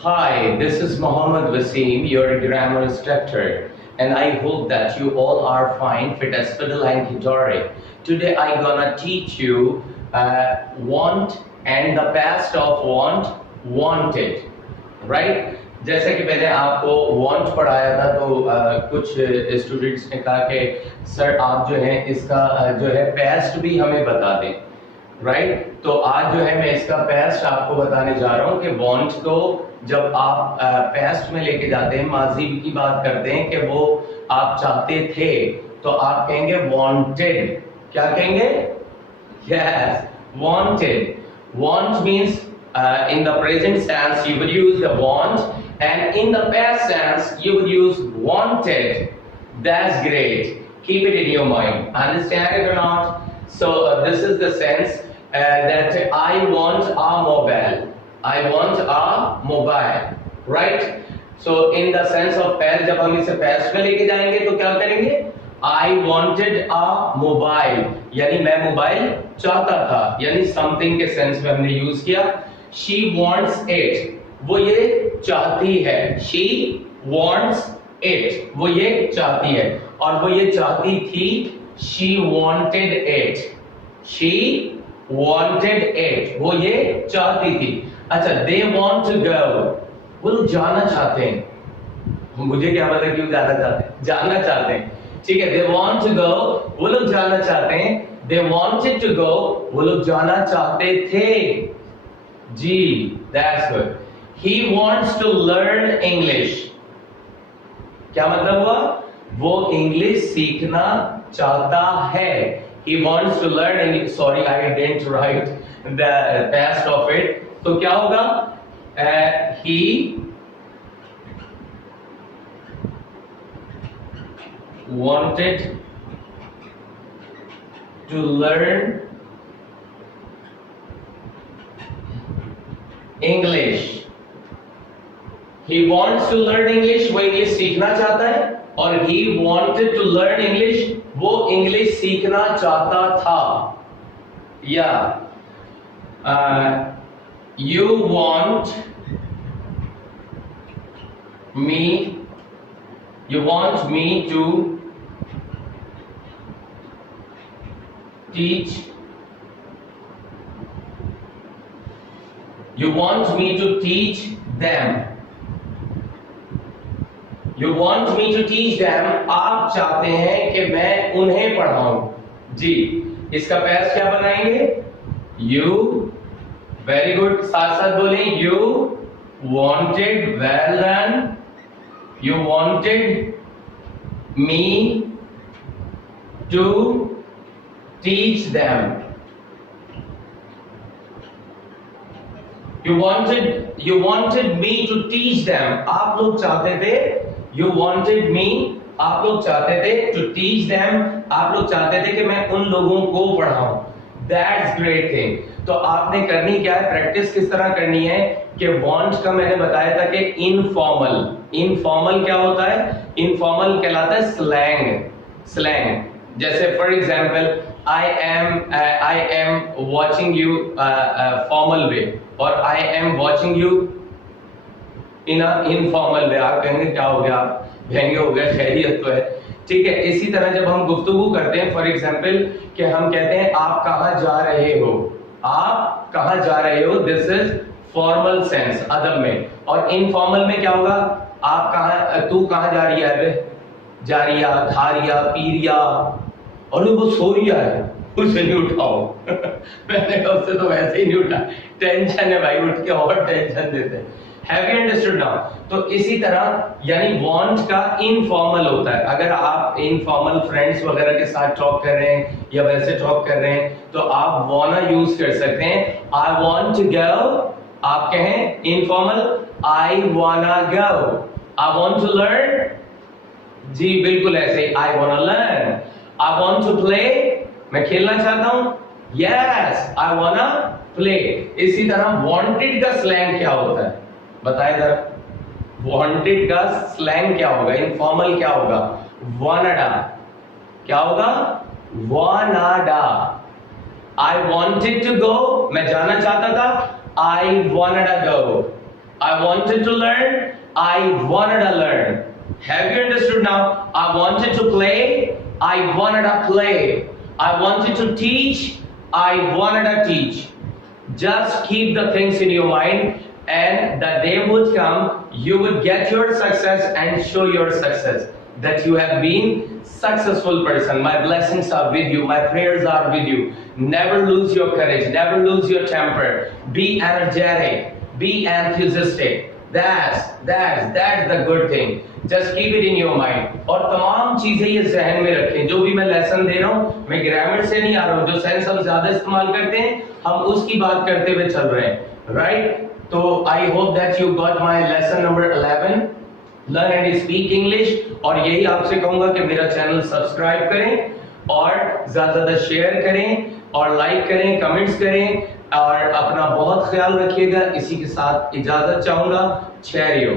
Hi, this is Mohammed Wasim, your grammar instructor, and I hope that you all are fine, fit as fiddle and guitar. Today I gonna teach you want and the past of want, wanted, right? जैसे कि मैंने आपको want पढ़ाया था तो कुछ students ने कहा कि सर आप जो है इसका जो है past भी हमें बता दें, राइट? तो आज जो है मैं इसका past आपको बताने जा रहा हूँ कि want को जब आप past में लेके जाते हैं, माजी की बात करते हैं कि वो आप चाहते थे, तो आप कहेंगे wanted. क्या कहेंगे? Yes, wanted. Want means in the present tense you would use the want, and in the past tense you would use wanted. That's great. Keep it in your mind. Understand it or not? So this is the sense that I want a mobile. I want a mobile, right? So in the sense of past, जब हम इसे past में लेके जाएंगे तो क्या करेंगे? I wanted a mobile, यानी मैं मोबाइल चाहता था, यानी something के सेंस में हमने यूज किया. She wants it, वो ये चाहती है. She wants it, वो ये चाहती है. और वो ये चाहती थी. She wanted it. She wanted it, वो ये चाहती थी. अच्छा, they want to go, वो लोग जाना चाहते हैं. मुझे क्या पता क्यों जाना चाहते हैं? जाना चाहते हैं, ठीक है. They want to go, वो लोग जाना चाहते हैं. They wanted to go, वो लोग जाना चाहते थे. जी, that's good. He wants to learn English. क्या मतलब हुआ? वो इंग्लिश सीखना चाहता है. He wants to learn English. Sorry, I didn't write the past of it. तो क्या होगा? He wanted to learn English. He wants to learn English, वो इंग्लिश सीखना चाहता है. और he wanted to learn English, वो इंग्लिश सीखना चाहता था. या you want me to teach, you want me to teach them. You want me to teach them, आप चाहते हैं कि मैं उन्हें पढ़ाऊं. जी, इसका past क्या बनाएंगे? You, very good. साथ साथ बोलें. You wanted, well done. You wanted me to teach them. You wanted me to teach them. आप लोग चाहते थे. You wanted me, आप लोग चाहते थे. To teach them, आप लोग चाहते थे कि मैं उन लोगों को पढ़ाऊं. That's great thing. तो आपने करनी क्या है? प्रैक्टिस किस तरह करनी है कि want का मैंने बताया था कि इनफॉर्मल क्या होता है? इनफॉर्मल कहलाता है स्लैंग. जैसे for example I am watching you formal way, और I am watching you in a informal way. आप कहेंगे क्या हो गया? आप महंगे हो गए, खैरियत तो है, ठीक है. इसी तरह जब हम गुफ्तगू करते हैं, फॉर एग्जांपल कि हम कहते हैं आप कहाँ जा रहे हो, आप कहाँ जा रहे हो, दिस इज फॉर्मल सेंस, अदब में. और इनफॉर्मल में क्या होगा? आप कहाँ, तू कहाँ जा रही है? जा रिया, खा रिया, पी रिया, और वो सो रिया है, उसे नहीं उठाओ. मैंने कहा उससे तो वैसे ही नहीं उठा, टेंशन है भाई, उठ के और टेंशन देते हैं. Have you understood now? तो इसी तरह यानी want का इनफॉर्मल होता है. अगर आप इनफॉर्मल फ्रेंड्स वगैरह के साथ टॉक कर रहे हैं या वैसे टॉक कर रहे हैं तो आप wanna यूज कर सकते हैं. I want to go, आप कहें informal I wanna go. I want to learn, जी बिल्कुल ऐसे. I wanna learn. I want to play, मैं खेलना चाहता हूं. Yes, I wanna play. इसी तरह wanted का स्लैंग क्या होता है? बताए जरा. wanted का स्लैंग क्या होगा? इनफॉर्मल क्या होगा? wanada. क्या होगा? wanada. I wanted to go, मैं जाना चाहता था. I wanted to go. I wanted to learn, I wanted to learn. Have you understood now? I wanted to play, I wanted to play. I wanted to teach, I wanted to teach. Just keep the things in your mind, and the day would come, you would get your success and show your success that you have been successful person. My blessings are with you, my prayers are with you. Never lose your courage, never lose your temper. Be energetic, be enthusiastic. That's the good thing. Just keep it in your mind. और तमाम चीजें ये जहन में रखें. जो भी मैं लेसन दे रहा हूँ, मैं ग्रामर से नहीं आ रहा हूँ. जो सेंस हम ज्यादा इस्तेमाल करते हैं, हम उसकी बात करते हुए चल रहे हैं. Right? तो I hope that you got my lesson number 11. Learn and speak English. और यही आपसे कहूँगा कि मेरा चैनल सब्सक्राइब करें और ज्यादा शेयर करें और लाइक करें, कमेंट्स करें और अपना बहुत ख्याल रखिएगा. इसी के साथ इजाजत चाहूँगा. चेरियो.